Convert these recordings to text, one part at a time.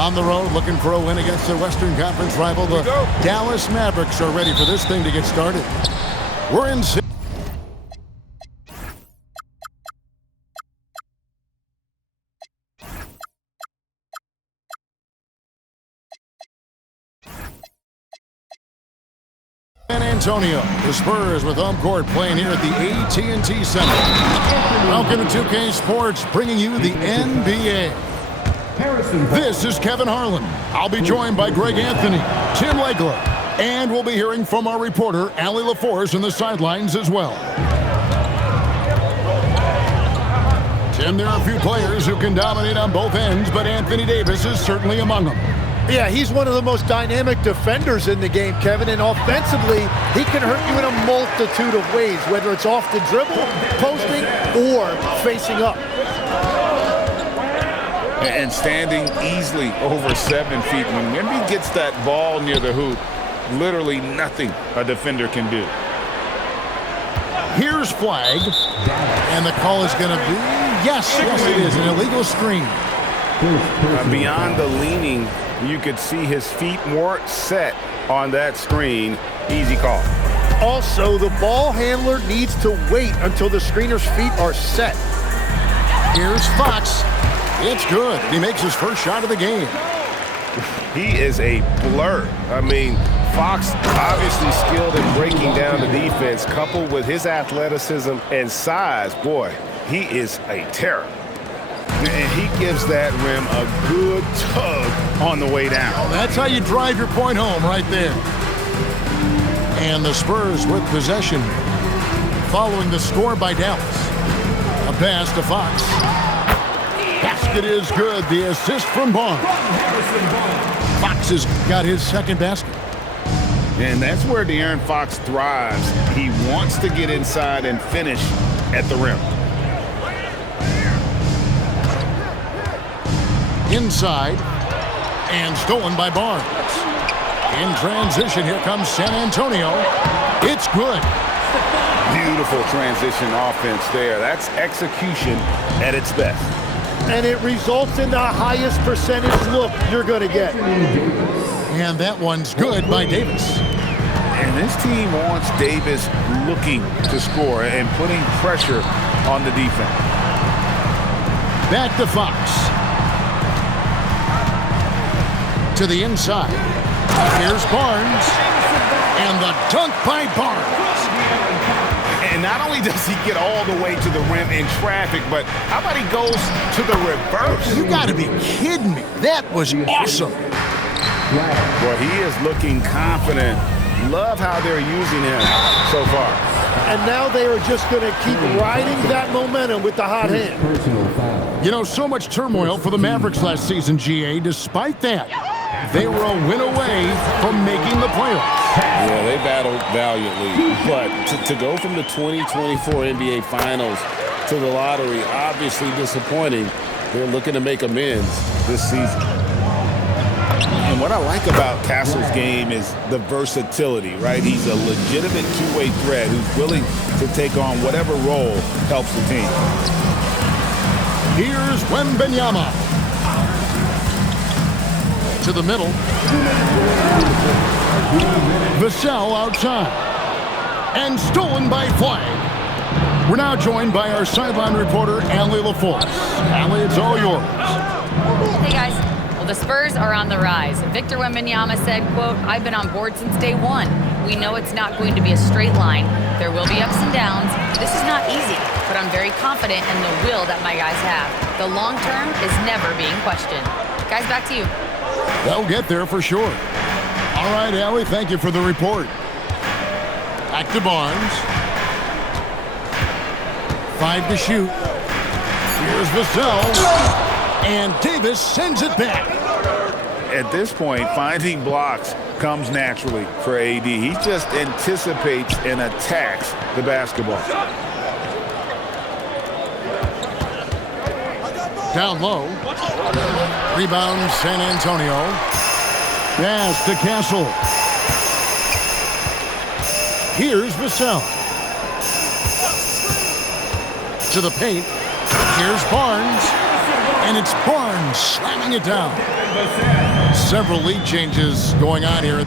On the road, looking for a win against their Western Conference rival, the Dallas Mavericks are ready for this thing to get started. We're in San Antonio. The Spurs with home court playing here at the AT&T Center. Welcome to 2K Sports, bringing you the NBA. This is Kevin Harlan. I'll be joined by Greg Anthony, Tim Legler, and we'll be hearing from our reporter, Allie LaForce, in the sidelines as well. Tim, there are a few players who can dominate on both ends, but Anthony Davis is certainly among them. Yeah, he's one of the most dynamic defenders in the game, Kevin, and offensively, he can hurt you in a multitude of ways, whether it's off the dribble, posting, or facing up. And standing easily over 7 feet. When Wemby gets that ball near the hoop, literally nothing a defender can do. Here's flag, and the call is going to be, yes, it is, an illegal screen. Beyond the leaning, you could see his feet weren't set on that screen. Easy call. Also, the ball handler needs to wait until the screener's feet are set. Here's Fox. It's good. He makes his first shot of the game. He is a blur. I mean, Fox obviously skilled in breaking down the defense, coupled with his athleticism and size. Boy, he is a terror. And he gives that rim a good tug on the way down. That's how you drive your point home right there. And the Spurs with possession following the score by Dallas. A pass to Fox. Basket is good. The assist from Barnes. Fox has got his second basket. And that's where De'Aaron Fox thrives. He wants to get inside and finish at the rim. Inside, and stolen by Barnes. In transition, here comes San Antonio. It's good. Beautiful transition offense there. That's execution at its best. And it results in the highest percentage look you're going to get. And that one's good by Davis. And this team wants Davis looking to score and putting pressure on the defense. Back to Fox. To the inside. Here's Barnes. And the dunk by Barnes. And not only does he get all the way to the rim in traffic, but how about he goes to the reverse? You got to be kidding me. That was awesome. Well, he is looking confident. Love how they're using him so far. And now they are just going to keep riding that momentum with the hot hand. You know, so much turmoil for the Mavericks last season, GA. Despite that, they were a win away from making the playoffs. Yeah, they battled valiantly. But to go from the 2024 NBA Finals to the lottery, obviously disappointing. They're looking to make amends this season. And what I like about Castle's game is the versatility, right? He's a legitimate two-way threat who's willing to take on whatever role helps the team. Here's Wembanyama. To the middle. Vassell outside. And stolen by Flag. We're now joined by our sideline reporter, Allie LaForce. Allie, it's all yours. Hey, guys. Well, the Spurs are on the rise. Victor Wembanyama said, quote, "I've been on board since day one. We know it's not going to be a straight line. There will be ups and downs. This is not easy, but I'm very confident in the will that my guys have. The long term is never being questioned." Guys, back to you. They'll get there for sure. All right, Allie, thank you for the report. Back to Barnes. 5 to shoot. Here's Vassell. And Davis sends it back. At this point, finding blocks comes naturally for AD. He just anticipates and attacks the basketball. Down low. Rebound San Antonio. Pass to Castle. Here's Vassell. To the paint. Here's Barnes. And it's Barnes slamming it down. Several lead changes going on here.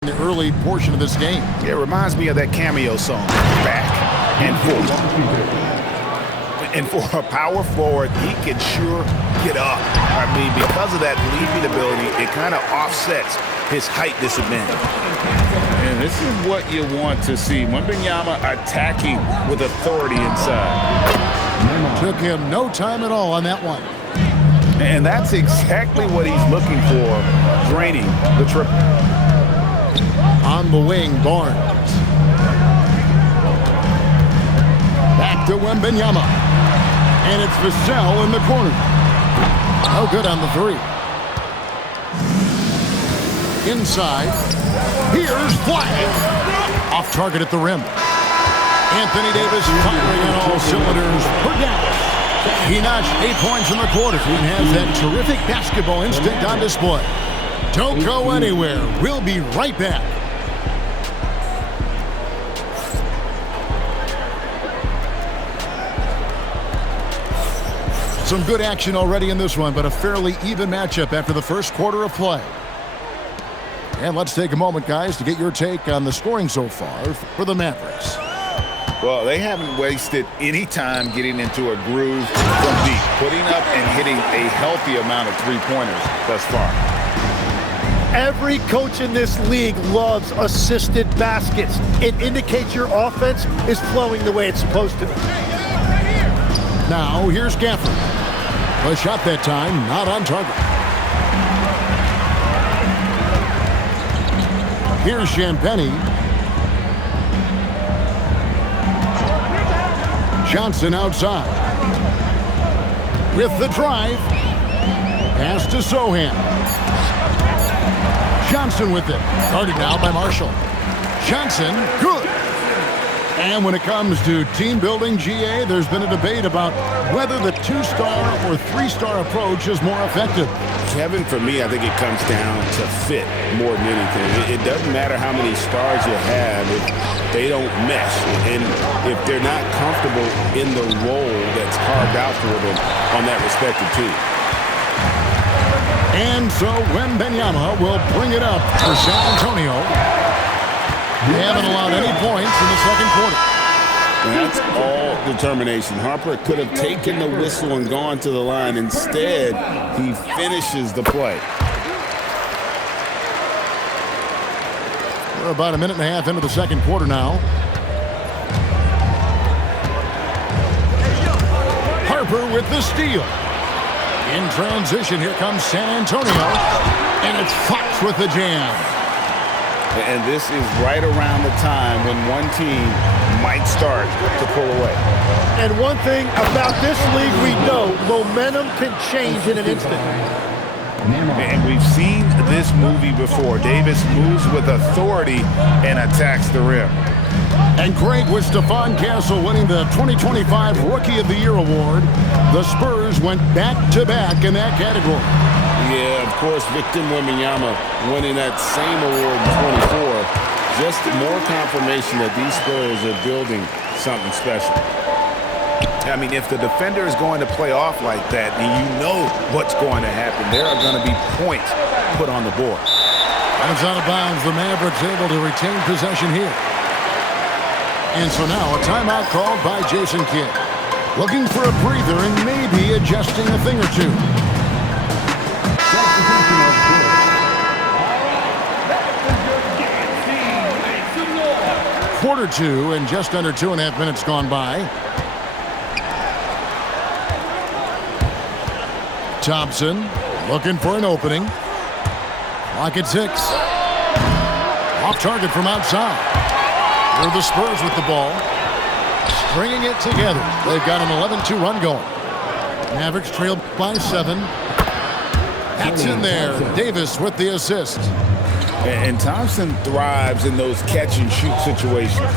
The early portion of this game. It reminds me of that cameo song, Back and Forth. And for a power forward, he can sure get up. I mean, because of that leaping ability, it kind of offsets his height disadvantage. And this is what you want to see. Wembanyama attacking with authority inside. Took him no time at all on that one. And that's exactly what he's looking for, draining the triple. On the wing, Barnes. Back to Wembanyama. And it's Vassell in the corner. No good on the three. Inside. Here's Flag. Off target at the rim. Anthony Davis firing on all cylinders for Dallas. He notched 8 points in the quarter and has that terrific basketball instinct on display. Don't go anywhere. We'll be right back. Some good action already in this one, but a fairly even matchup after the first quarter of play. And let's take a moment, guys, to get your take on the scoring so far for the Mavericks. Well, they haven't wasted any time getting into a groove from deep, putting up and hitting a healthy amount of three-pointers thus far. Every coach in this league loves assisted baskets. It indicates your offense is flowing the way it's supposed to. Now, here's Gafford. A shot that time, not on target. Here's Champagny. Johnson outside. With the drive. Pass to Sohan. Johnson with it. Guarded now by Marshall. Johnson, good. And when it comes to team building, GA, there's been a debate about whether the two-star or three-star approach is more effective. Kevin, for me, I think it comes down to fit more than anything. It doesn't matter how many stars you have if they don't mesh. And if they're not comfortable in the role that's carved out for them on that respective team. And so Wembanyama will bring it up for San Antonio. They haven't allowed any points in the second quarter. And that's all determination. Harper could have taken the whistle and gone to the line. Instead, he finishes the play. We're about a minute and a half into the second quarter now. Harper with the steal. In transition, here comes San Antonio. And it's Fox with the jam. And this is right around the time when one team might start to pull away. And one thing about this league we know, momentum can change in an instant. And we've seen this movie before. Davis moves with authority and attacks the rim. And Craig, with Stephon Castle winning the 2025 Rookie of the Year award, the Spurs went back-to-back in that category. Yeah, of course, Victor Wembanyama winning that same award in 24. Just more confirmation that these Spurs are building something special. I mean, if the defender is going to play off like that, and you know what's going to happen, there are going to be points put on the board. And it's out of bounds. The Mavericks able to retain possession here. And so now a timeout called by Jason Kidd. Looking for a breather and maybe adjusting a thing or two. Quarter two and just under 2.5 minutes gone by. Thompson looking for an opening. Clock at 6. Off target from outside. Here are the Spurs with the ball. Stringing it together. They've got an 11-2 run going. Mavericks trailed by 7. That's in there. Davis with the assist. And Thompson thrives in those catch-and-shoot situations.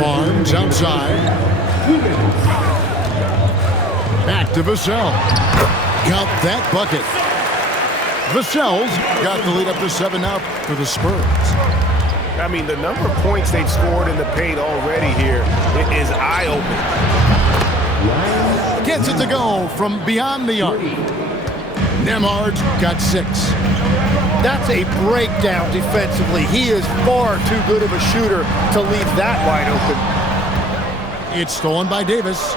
Barnes outside. Back to Vassell. Got that bucket. Vassell's got the lead up to 7 now for the Spurs. I mean, the number of points they've scored in the paint already here is eye-opening. Gets it to go from beyond the arc. Nembhard's got 6. That's a breakdown defensively. He is far too good of a shooter to leave that wide open. It's stolen by Davis.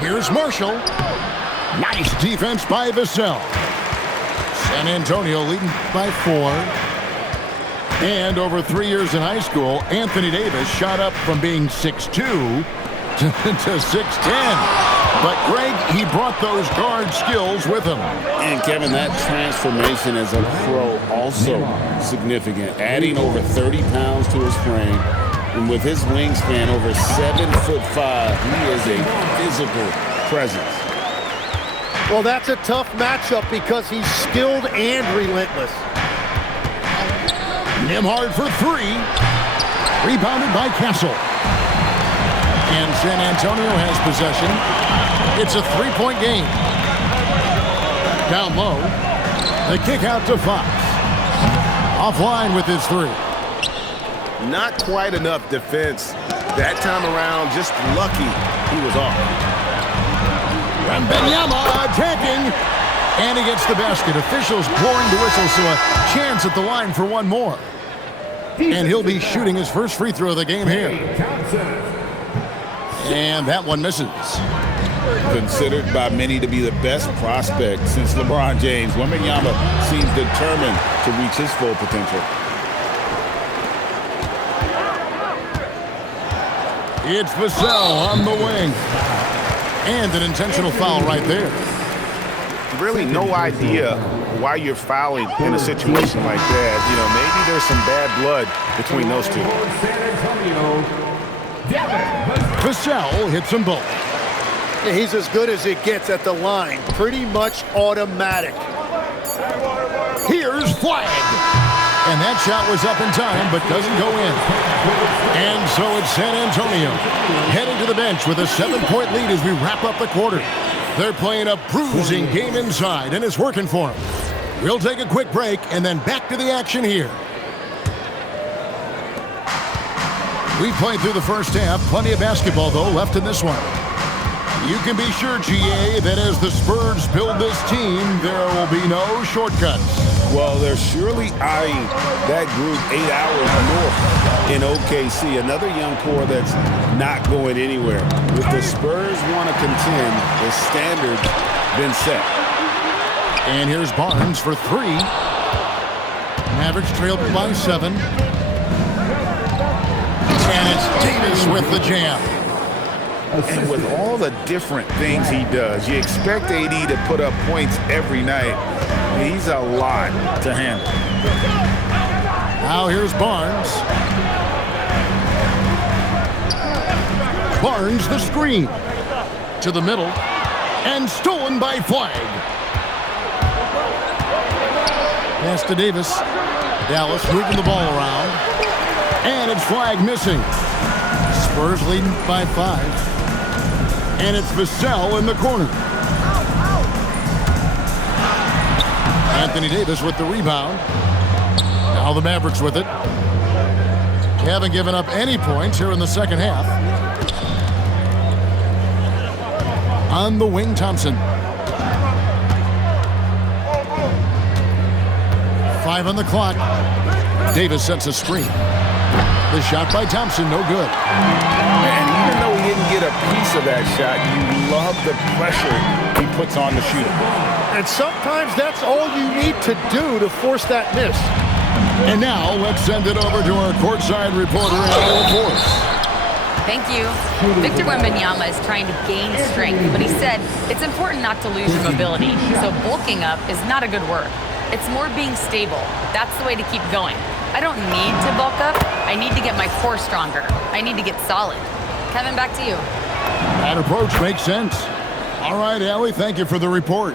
Here's Marshall. Nice defense by Vassell. San Antonio leading by 4. And over 3 years in high school, Anthony Davis shot up from being 6'2" to 6'10". But Greg, he brought those guard skills with him. And Kevin, that transformation as a pro also significant. Adding over 30 pounds to his frame. And with his wingspan over 7'5", he is a physical presence. Well, that's a tough matchup because he's skilled and relentless. Nembhard for 3. Rebounded by Castle. And San Antonio has possession. It's a 3-point game. Down low. The kick out to Fox. Offline with his 3. Not quite enough defense. That time around, just lucky he was off. Wembanyama attacking. And he gets the basket. Officials blowing the whistle, so a chance at the line for one more. And he'll be shooting his first free throw of the game here. And that one misses. Considered by many to be the best prospect since LeBron James, Wembanyama seems determined to reach his full potential. It's Vassell on the wing. And an intentional foul right there. Really no idea why you're fouling in a situation like that. You know, maybe there's some bad blood between those two. Vassell hits them both. Yeah, he's as good as it gets at the line. Pretty much automatic. Here's Flag. And that shot was up in time, but doesn't go in. And so it's San Antonio heading to the bench with a 7-point lead as we wrap up the quarter. They're playing a bruising game inside, and it's working for them. We'll take a quick break and then back to the action here. We played through the first half. Plenty of basketball, though, left in this one. You can be sure, GA, that as the Spurs build this team, there will be no shortcuts. Well, they're surely eyeing that group 8 hours north in OKC. Another young core that's not going anywhere. If the Spurs want to contend, the standard's been set. And here's Barnes for 3. Mavericks trailed by 7. And it's Davis with the jam. And with all the different things he does, you expect AD to put up points every night. He's a lot to handle. Now here's Barnes. Barnes the screen. To the middle. And stolen by Flag. Pass to Davis. Dallas moving the ball around. And it's Flag missing. Spurs leading by 5. And it's Vassell in the corner. Anthony Davis with the rebound. Now the Mavericks with it. Haven't given up any points here in the second half. On the wing, Thompson. 5 on the clock. Davis sets a screen. The shot by Thompson, no good. And even though he didn't get a piece of that shot, you love the pressure he puts on the shooter. And sometimes that's all you need to do to force that miss. And now let's send it over to our courtside reporter, Aaron Force. Thank you. Victor Wembanyama is trying to gain strength, but he said it's important not to lose your mobility. So bulking up is not a good word. It's more being stable. That's the way to keep going. I don't need to bulk up. I need to get my core stronger. I need to get solid. Kevin, back to you. That approach makes sense. All right, Allie, thank you for the report.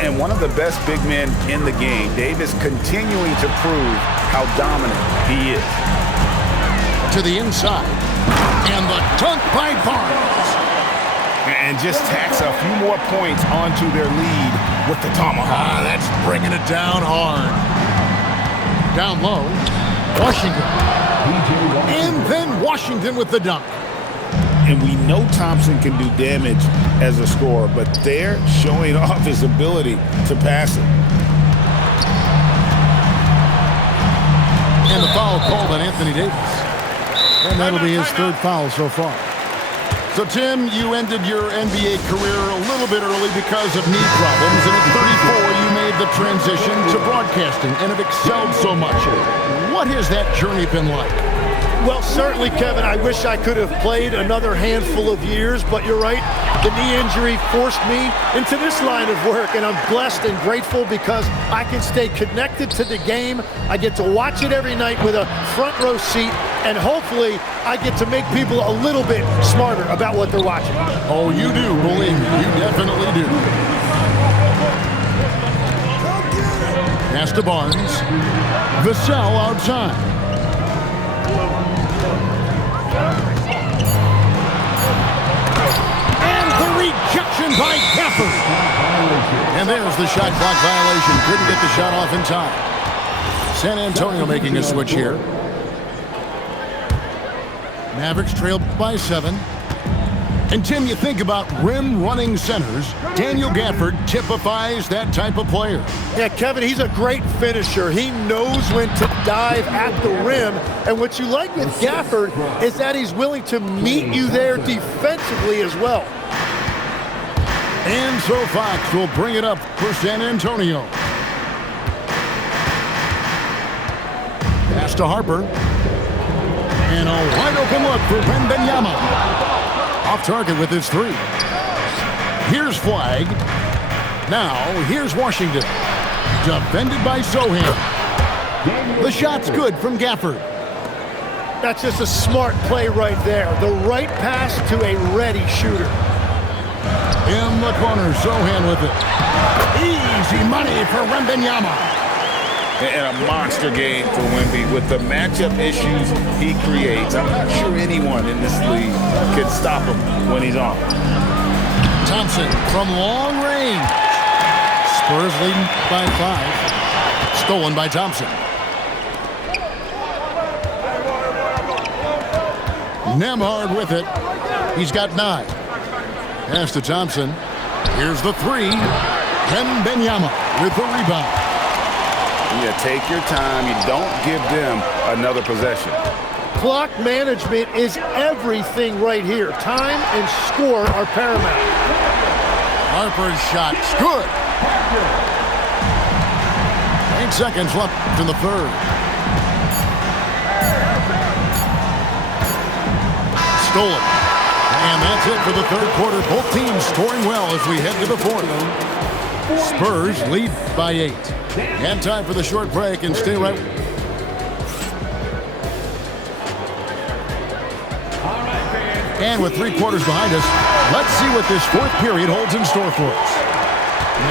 And one of the best big men in the game, Davis, continuing to prove how dominant he is. To the inside. And the dunk by Barnes. And just tacks a few more points onto their lead with the tomahawk. That's bringing it down hard. Down low. Washington. And then Washington with the dunk. And we know Thompson can do damage as a scorer, but they're showing off his ability to pass it. And the foul called on Anthony Davis. And that'll be his third foul so far. So, Tim, you ended your NBA career a little bit early because of knee problems, and at 34, you made the transition to broadcasting and have excelled so much. What has that journey been like? Well, certainly, Kevin, I wish I could have played another handful of years, but you're right. The knee injury forced me into this line of work, and I'm blessed and grateful because I can stay connected to the game. I get to watch it every night with a front row seat, and hopefully I get to make people a little bit smarter about what they're watching. Oh, you do, believe me. You definitely do. Pass to Barnes. Vassell outside. And the rejection by Gafford. And there's the shot clock violation. Couldn't get the shot off in time. San Antonio making a switch here. Mavericks trailed by 7. And Tim, you think about rim-running centers, Daniel Gafford typifies that type of player. Yeah, Kevin, he's a great finisher. He knows when to dive at the rim. And what you like with Gafford is that he's willing to meet you there defensively as well. And so Fox will bring it up for San Antonio. Pass to Harper. And a wide open look for Wembanyama. Off target with his 3. Here's Flag. Now, here's Washington. Defended by Sohan. The shot's good from Gafford. That's just a smart play right there. The right pass to a ready shooter. In the corner, Sohan with it. Easy money for Wembanyama. And a monster game for Wemby with the matchup issues he creates. I'm not sure anyone in this league can stop him when he's on. Thompson from long range. Spurs leading by 5. Stolen by Thompson. Nembhard with it. He's got 9. Pass to Thompson. Here's the 3. Wembanyama with the rebound. Yeah, take your time. You don't give them another possession. Clock management is everything right here. Time and score are paramount. Harper's shot's good. 8 seconds left in the third. Stolen. And that's it for the third quarter. Both teams scoring well as we head to the fourth. Spurs lead by 8. And time for the short break, and stay right. And with 3 quarters behind us, let's see what this fourth period holds in store for us.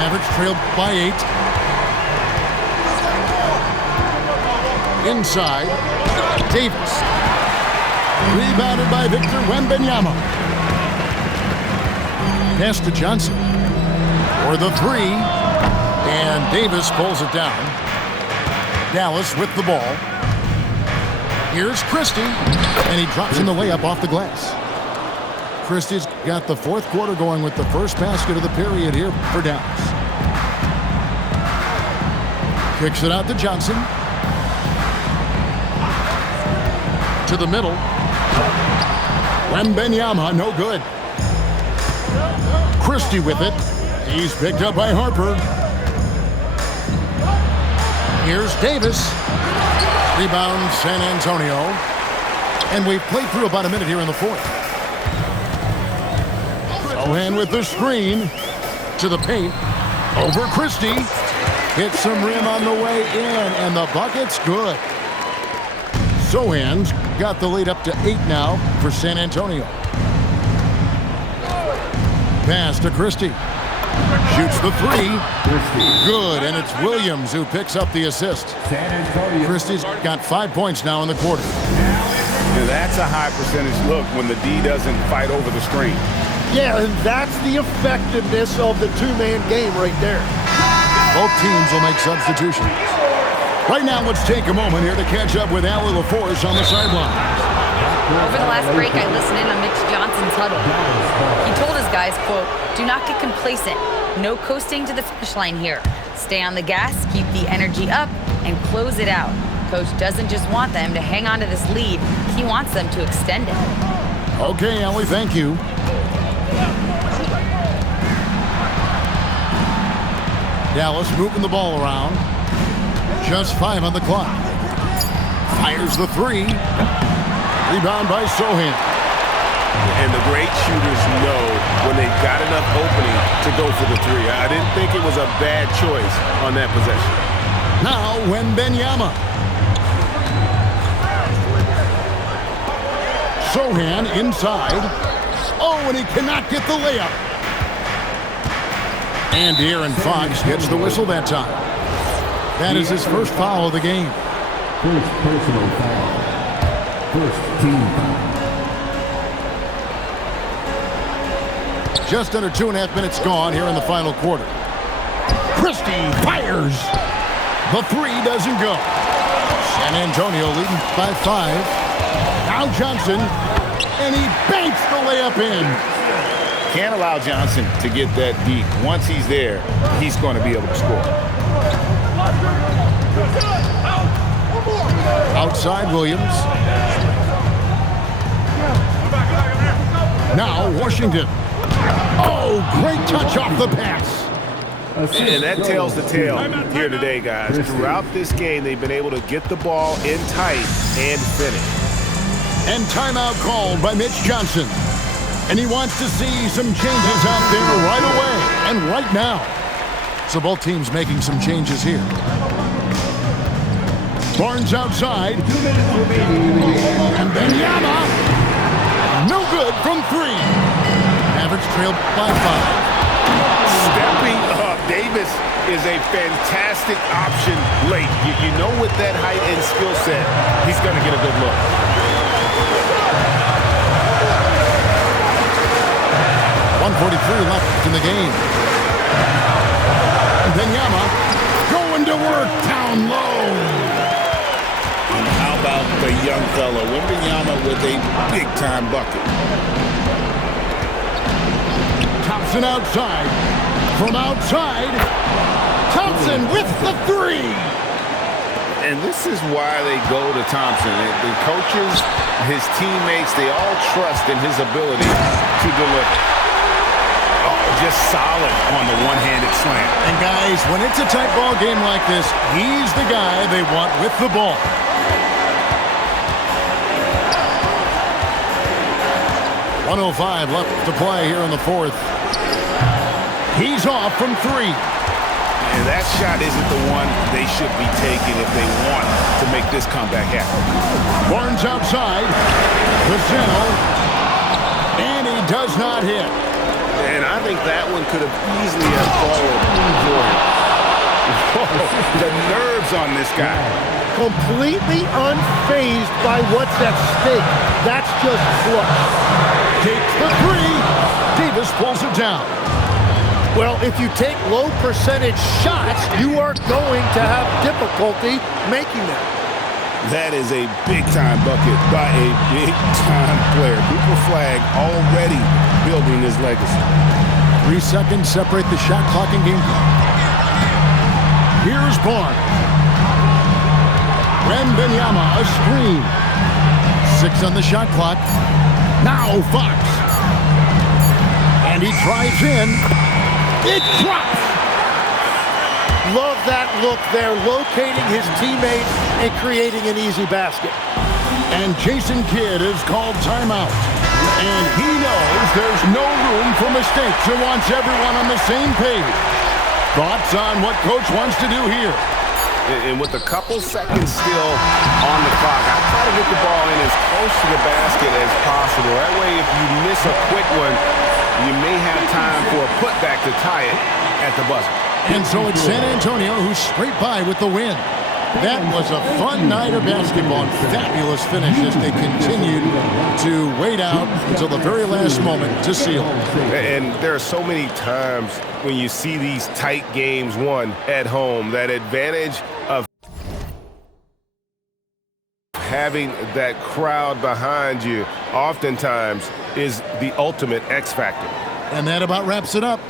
Mavericks trailed by 8. Inside, Davis. Rebounded by Victor Wembanyama. Pass to Johnson. For the 3. And Davis pulls it down. Dallas with the ball. Here's Christie. And he drops in the layup off the glass. Christie's got the fourth quarter going with the first basket of the period here for Dallas. Kicks it out to Johnson. To the middle. Wembanyama, no good. Christie with it. He's picked up by Harper. Here's Davis. Rebound San Antonio. And we've played through about a minute here in the fourth. Sohan with the screen. To the paint. Over Christie. Hits some rim on the way in. And the bucket's good. Sohan's got the lead up to 8 now for San Antonio. pass to Christie. Shoots the three. Good, and it's Williams who picks up the assist. Christie's got 5 points now in the quarter. And that's a high percentage look when the D doesn't fight over the screen. Yeah, and that's the effectiveness of the two-man game right there. Both teams will make substitutions. Right now, let's take a moment here to catch up with Allie LaForce on the sideline. Over the last break, I listened in on Mitch Johnson's huddle. He told his guys, quote, "Do not get complacent. No coasting to the finish line here. Stay on the gas, keep the energy up, and close it out." Coach doesn't just want them to hang on to this lead. He wants them to extend it. Okay, Allie, thank you. Dallas moving the ball around. Just 5 on the clock. Fires the three. Rebound by Sohan. And the great shooters know when they've got enough opening to go for the three. I didn't think it was a bad choice on that possession. Now Wembanyama. Sohan inside. Oh, and he cannot get the layup. And De'Aaron Fox gets the whistle that time. That is his first foul of the game. First personal foul. First team foul. Just under 2.5 minutes gone here in the final quarter. Christie fires. The three doesn't go. San Antonio leading by 5. Now Johnson, and he banks the layup in. Can't allow Johnson to get that deep. Once he's there, he's going to be able to score. Outside Williams. Now Washington. Oh, great touch off the pass. And that tells the tale here today, guys. Throughout this game, they've been able to get the ball in tight and finish. And timeout called by Mitch Johnson. And he wants to see some changes out there right away and right now. So both teams making some changes here. Barnes outside. 2 minutes remaining in the game. And then Yama. No good from 3. Mavericks trail by 5. Stepping up, Davis is a fantastic option late. You know with that height and skill set, he's going to get a good look. .143 left in the game. And then Yama going to work down low. And how about the young fella, Wembanyama, with a big-time bucket. Thompson outside. From outside, Thompson with the 3. And this is why they go to Thompson. The coaches, his teammates, they all trust in his ability to deliver. Just solid on the one-handed slam. And guys, when it's a tight ball game like this, he's the guy they want with the ball. .105 left to play here in the fourth. He's off from 3. And that shot isn't the one they should be taking if they want to make this comeback happen. Barnes outside. Lozano. And he does not hit. And I think that one could have easily have fallen Jordan. The nerves on this guy. Completely unfazed by what's at stake. That's just flush. Takes the 3. Davis pulls it down. Well, if you take low percentage shots, you are going to have difficulty making them. That is a big-time bucket by a big-time player. Cooper Flag already building his legacy. 3 seconds separate the shot clock and game clock. Here's Barnes. Wembanyama, a screen. 6 on the shot clock. Now Fox. And he drives in. It drops. Love that look there, locating his teammates and creating an easy basket. And Jason Kidd is called timeout. And he knows there's no room for mistakes and wants everyone on the same page. Thoughts on what Coach wants to do here? And with a couple seconds still on the clock, I try to get the ball in as close to the basket as possible. That way, if you miss a quick one, you may have time for a putback to tie it at the buzzer. And so it's San Antonio who scraped by with the win. That was a fun night of basketball and fabulous finish as they continued to wait out until the very last moment to seal. And there are so many times when you see these tight games won at home, that advantage of having that crowd behind you oftentimes is the ultimate X factor. And that about wraps it up.